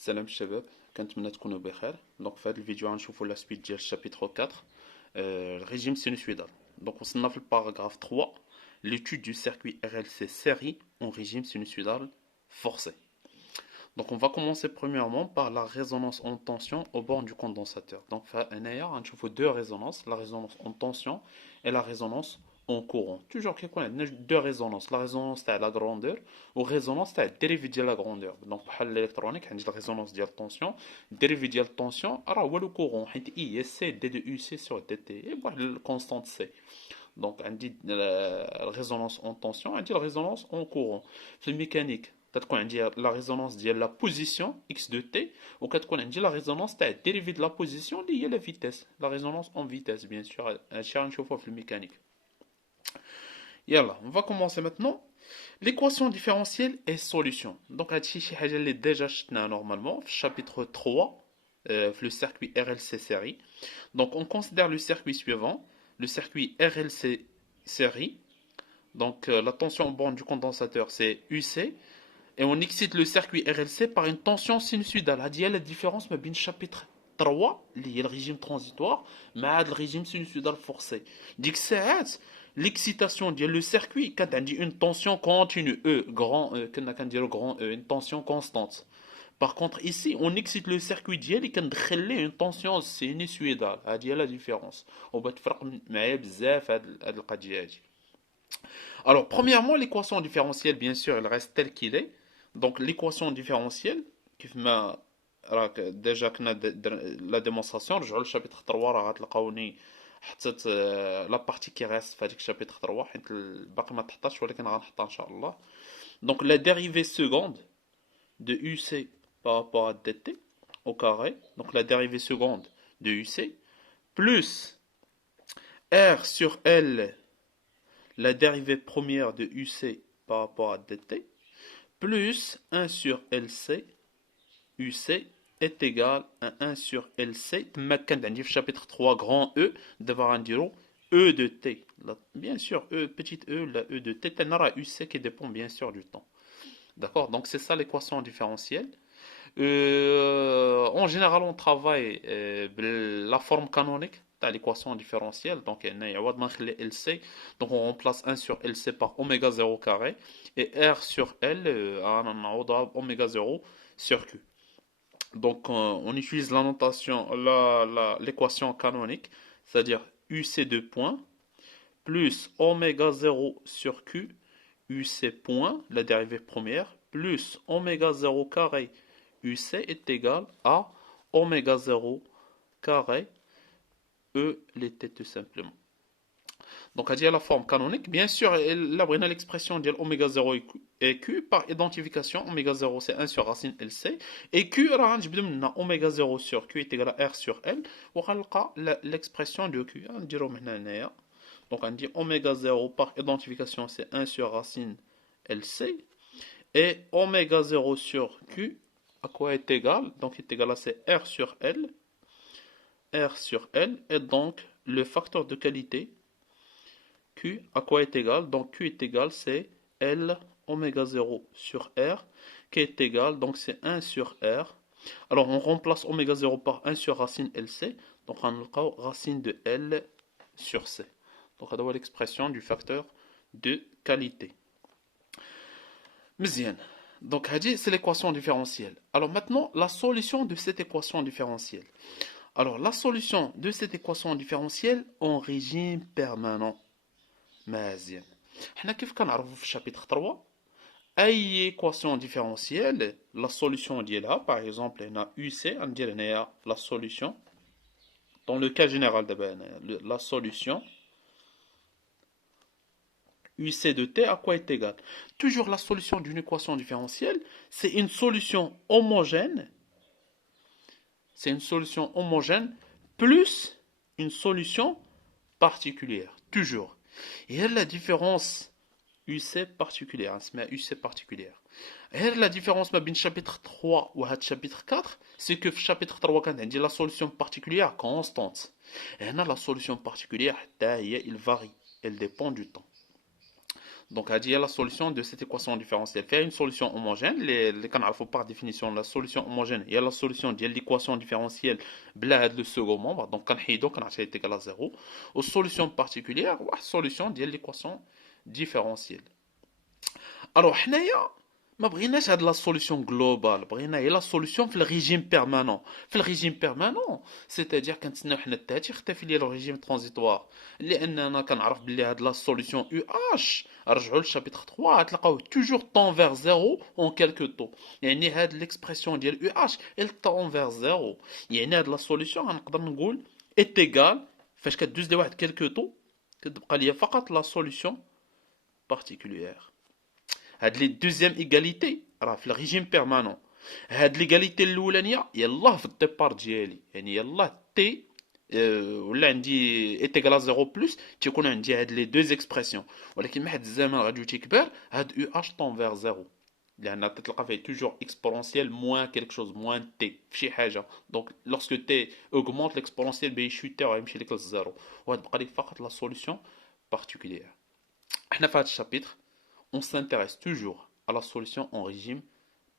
Salam shabab, كنتمنى تكونوا بخير. Donc في هذه الفيديو غنشوفوا لا سويت ديال الشابيتر 4 الرégime sinusoïdal. Donc وصلنا في الباراغراف 3 l'étude du circuit RLC série en régime sinusoïdal forcé. Donc on va commencer premièrement par la résonance en tension au bord du condensateur. Donc هنايا غنشوفوا deux résonances, la résonance en tension et la résonance en courant. Toujours كيكون عندنا deux résonances, la résonance تاع la grandeur و résonance تاع الديريفي ديال la grandeur. Donc بحال الالكترونيك عندي la résonance ديال التونسيون, الديريفي ديال التونسيون راه هو لو كورون حيت اي سي دي دو يو سي سور دي تي بواحد الكونستانت سي. دونك عندي الريزونانس اون طونسيون عندي الريزونانس اون كورون. في الميكانيك كتكون عندي لا ريزونانس ديال لا بوزيسيون اكس دو تي وكتكون عندي لا ريزونانس تاع الديريفي دو لا بوزيسيون اللي هي لا فيتاس, لا ريزونانس اون فيتاس بيان سور. هادشي غنشوفوه في الميكانيك. يلا on va commencer maintenant l'équation différentielle et solution. Donc هادشي شي حاجه اللي ديجا شفناها نورمالمون في الشابيتر 3 في le circuit RLC série. Donc on considère le circuit suivant, le circuit RLC série. Donc la tension en borne du condensateur c'est UC et on excite le circuit RLC par une tension sinusoïdale. هذه هي la différence ما بين chapitre 3 اللي هي الريجيم ترانزيتوار مع هذا الريجيم sinusoïdal forcé. ديك الساعات l'excitation ديال le circuit كانت عندي une tension continue E grand E كنا كنديرو grand E, une tension constante. Par contre, ici, on excite le circuit ديالي كندخل ليه une tension sinusoïdale. هذه هي la différence. وبتفرق معايا بزاف هاد القضية هادي. Alors, premièrement, l'équation différentielle, bien sûr, elle reste telle qu'il est. Donc, l'équation différentielle, كيف ما راك ديجا كنا لا ديمونستراسيون رجعوا للشابيتر 3 راه غتلقاوني حطيت لا بارتي كي ريست في هذيك الشابيتر 3 حيت الباقي ما تحطاش ولكن غنحطها ان شاء الله. Donc, la dérivée seconde de UC par rapport à dt au carré, donc la dérivée seconde de UC, plus R sur L, la dérivée première de UC par rapport à dt, plus 1 sur LC, UC est égal à 1 sur LC. كان عندي في chapitre 3 grand E دابا غنديرو E de t. Bien sûr, E, petite e, la E de t, تنرى UC qui dépend bien sûr du temps. D'accord? Donc c'est ça l'équation différentielle. En général, on travaille la forme canonique de l'équation différentielle. Donc, LC. Donc, on remplace 1 sur LC par oméga 0 carré. Et R sur L, oméga 0 sur Q. Donc, on utilise la notation, l'équation canonique, c'est-à-dire UC de point, plus oméga 0 sur Q, UC point, la dérivée première, plus oméga 0 carré UC est égal à oméga 0 carré E l'était tout simplement. Donc, à dire la forme canonique, bien sûr, là, on a l'expression de oméga 0 et Q par identification. Oméga 0 c'est 1 sur racine LC. Et Q, oméga 0 sur Q est égal à R sur L. On a l'expression de Q. Donc, on dit oméga 0 par identification c'est 1 sur racine LC. Et oméga 0 sur Q à quoi est égal? Donc, est égal à c'est R sur L. R sur L. Et donc, le facteur de qualité Q à quoi est égal? Donc, Q est égal, c'est L oméga 0 sur R, qui est égal, donc c'est 1 sur R. Alors, on remplace oméga 0 par 1 sur racine LC. Donc, on a racine de L sur C. Donc, on a l'expression du facteur de qualité. Mzien. Donc, c'est l'équation différentielle. Alors, maintenant, la solution de cette équation différentielle. Alors, la solution de cette équation différentielle en régime permanent. مزيان حنا كيف كنعرفوا في الشابيتر 3 اي équation différentielle la solution ديالها par exemple هنا UC غندير هنايا la solution dans le cas général دابا هنايا la solution UC de t à quoi est égal? Toujours la solution d'une équation différentielle, c'est une solution homogène. C'est une solution homogène plus une solution particulière. Toujours. Et la différence UC particulière, UC particulière. Et la différence entre le chapitre 3 et le chapitre 4, c'est que le chapitre 3 quand on dit la solution particulière constante. Et la solution particulière, il varie, elle dépend du temps. Donc, il y a la solution de cette équation différentielle. Faire une solution homogène, les canards, par définition, la solution homogène, il y a la solution de l'équation différentielle, bla, le second membre. Donc, quand on est égal à 0. Aux solutions particulières, la solution de l'équation différentielle. Alors, ما بغيناش هاد لا سوليسيون جلوبال، بغينا هي لا سوليسيون في الريجيم بيرمانون. في الريجيم بيرمانون سيتادير كنتسناو حنا التات يختفي ليا الريجيم ترانزيتوار، لاننا كنعرف بلي هاد لا سوليسيون يو اش، رجعوا للشابيتر 3 تلقاو توجور طون فيغ زيرو اون كالكو طو، يعني هاد ليكسبرسيون ديال يو اش ال طون فيغ زيرو، يعني هاد لا سوليسيون غنقدر نقول ايتيغال فاش كدوز لواحد كالكو طو كتبقى ليا فقط لا سوليسيون بارتيكوليير. هاد لي دوزيام ايغاليتي راه في الريجيم بيرمانون. هاد ليغاليتي الاولانيه يلاه في الديبار ديالي، يعني يلاه تي ولا عندي ايتيغال زيرو بلس تيكون عندي هاد لي دوز اكسبرسيون، ولكن مع هاد الزمن غادي تيكبر هاد يو اش طون فيغ زيرو، لان تلقى فيه توجور اكسبونسيال موان كيلك شوز موان تي في شي حاجه. دونك لوغسكو تي اوغمونت ليكسبونسيال بيشوتي ويمشي لك للزيرو، وغاد بقى لك فقط لا سوليسيون بارتيكولير. حنا في هاد الشابيتر on s'intéresse toujours à la solution en régime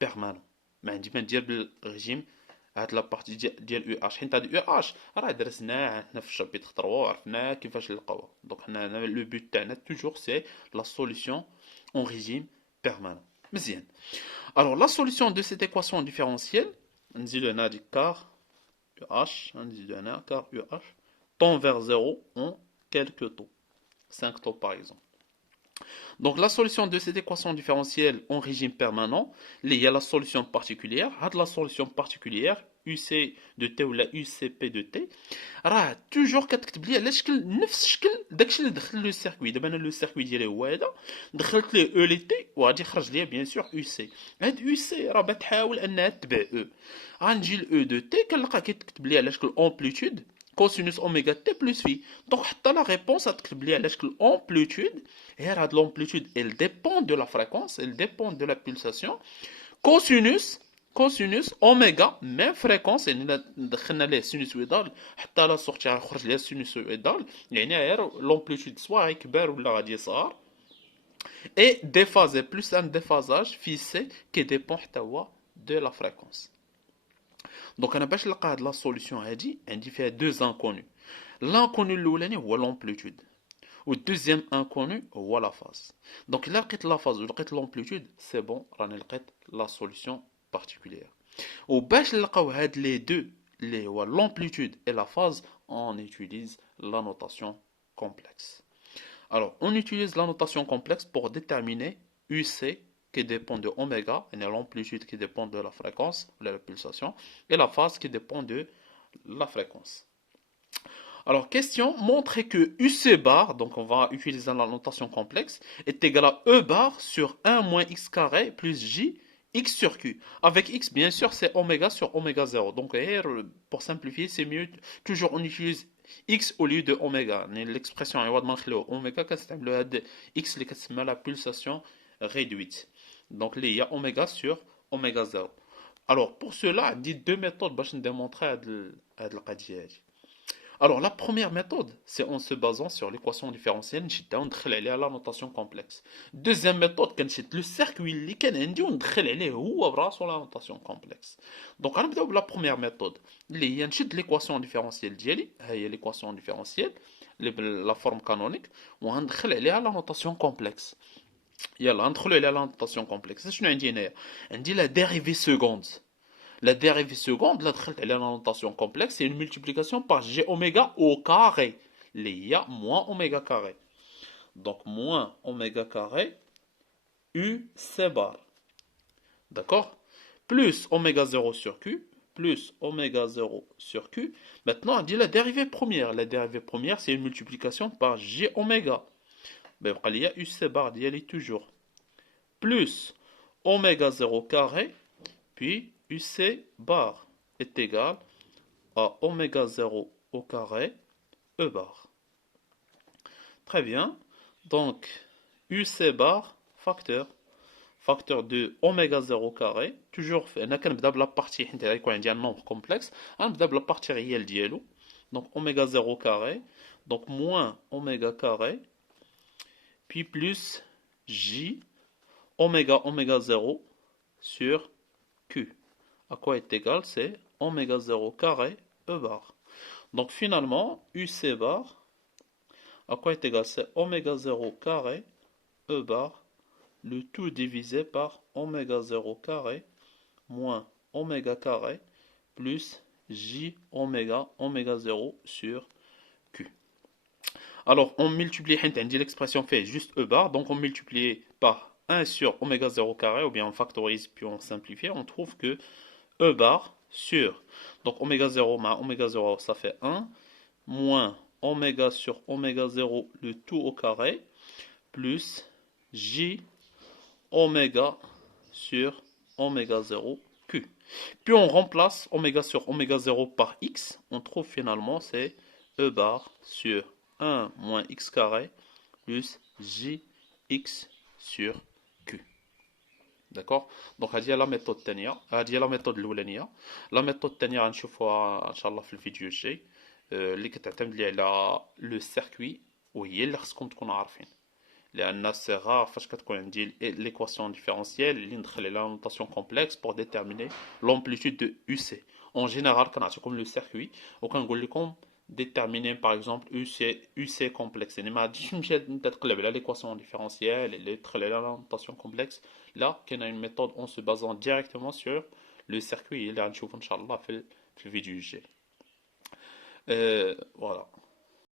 permanent. ما عندي ما ندير بالريجيم هاد لابارتي ديال يو اش، حيت هاد يو اش راه درسناه حنا في الشابيتر 3 وعرفنا كيفاش نلقاوها. دونك حنا لو بوت تاعنا توجور سي لا سوليسيون en régime permanent. مزيان. Alors la solution de cette équation différentielle نزيدو هنا هادي كار يو اش، نزيدو هنا كار يو اش tend vers 0 en quelques taux, 5 taux par exemple. Donc la solution de cette équation différentielle en régime permanent, il y a la solution particulière. La solution particulière UC de T ou la UCP de T راه توجور كتكتب لي على شكل نفس الشكل داكشي اللي دخل لو السيركوي. دابا انا لو السيركوي ديالي هو هذا، دخلت ليه او لي تي وغادي يخرج لي بيان سور يو سي. هاد يو سي راه بتحاول انها تتبع او. غنجي لاو دو تي كنلقى كيتكتب لي على شكل امبليتود كوسينوس اوميغا تي بلس في. دونك حتى لا ريبونس غتكتب لي على شكل امبليتود. غير هاد لامبليتود elle dépend de la fréquence, elle dépend de la pulsation. كوسينوس اوميغا ميم فريكونس، يعني دخلنا ليه سينوسويدال حتى لا سورتي غيخرج ليها سينوسويدال، يعني غير لامبليتود سوا غيكبر ولا غادي يصغر. اي ديفازي بلس ان ديفازاج في سي كي ديبون حتى هو دو لا فريكونس. دونك انا باش نلقى هاد لا سوليسيون هادي عندي فيها دو انكونو. لانكونو الاولاني هو لامبليتود والدوزيام انكونو هو لا فاز. دونك الا لقيت لا فاز ولقيت لامبليتود سي بون راني لقيت لا سوليسيون بارتيكولير. وباش نلقاو هاد لي دو اللي هو l'amplitude et la phase, on utilise la notation complexe. Alors, on utilise la notation complexe pour déterminer UC qui dépend de oméga, et l'amplitude qui dépend de la fréquence, de la pulsation, et la phase qui dépend de la fréquence. Alors, question, montrer que UC bar, donc on va utiliser la notation complexe, est égal à E bar sur 1 moins x carré plus j x sur q. Avec x, bien sûr, c'est oméga sur oméga 0. Donc, pour simplifier, c'est mieux. Toujours, on utilise x au lieu de oméga. L'expression oméga, c'est x qui la pulsation réduite. Donc, il y a oméga sur oméga 0. Alors, pour cela, il y a deux méthodes pour démontrer la. Alors, la première méthode, c'est en se basant sur l'équation différentielle, on ندخل عليها la notation complexe. Deuxième méthode, كنشد le circuit اللي كان عندي وندخل عليه هو براسو la notation complexe. Donc, غنبداو بلا première méthode اللي هي نشد l'équation différentielle ديالي، ها هي l'équation différentielle اللي بلا forme canonique، وغندخل عليها la notation complexe. يلا ندخلوا على la notation complexe. شنو عندي هنايا؟ عندي la dérivée seconde. La dérivée seconde, la notation complexe, c'est une multiplication par g oméga au carré. Il y a moins oméga carré. Donc, moins oméga carré, u c bar. D'accord? Plus oméga 0 sur q, plus oméga 0 sur q. Maintenant, on dit la dérivée première. La dérivée première, c'est une multiplication par g oméga. Ben, il y a u c bar, il y a toujours. Plus oméga 0 carré, puis UC bar est égal à oméga 0 au carré E bar. Très bien. Donc, UC bar, facteur de oméga 0 carré. Toujours fait. On a la partie, un nombre complexe. On a la partie réelle d'yellow. Donc, oméga 0 carré. Donc, moins oméga carré. Puis plus J oméga 0 sur Q. À quoi est égal? C'est oméga 0 carré E bar. Donc finalement, UC bar, à quoi est égal? C'est oméga 0 carré E bar, le tout divisé par oméga 0 carré moins oméga carré plus J oméga 0 sur Q. Alors, on multiplie, on dit l'expression fait juste E bar, donc on multiplie par 1 sur oméga 0 carré, ou bien on factorise puis on simplifie, on trouve que E bar sur, donc oméga 0 moins oméga 0, ça fait 1, moins oméga sur oméga 0, le tout au carré, plus J oméga sur oméga 0 Q. Puis on remplace oméga sur oméga 0 par x, on trouve finalement c'est E bar sur 1 moins x carré plus jx sur q. D'accord. Donc هذه la méthode الثانية، هذه la méthode الأولانية. la méthode الثانية غنشوفوها إن شاء الله في الفيديو الجاي، اللي كتعتمد لي على لو سيركوي، وهي اللي خصكم تكونوا عارفين، لأن سي غار فاش كتكون عندي ليكواسيون ديفيرونسييل اللي ندخل لها نوتاسيون كومبلكس بور ديتيرميني لومبليتود دو UC. En général كنعطيكم لو سيركوي وكنقول لكم déterminer par exemple UC complexe. يعني ما غاديش نمشي نبدا تقلب على ليكواسيون ديفيرونسييل اللي تدخل على نوتاسيون كومبلكس. لا كاينه une méthode en se basant directement sur le circuit اللي غنشوفو ان شاء الله في الفيديو الجاي. Voilà.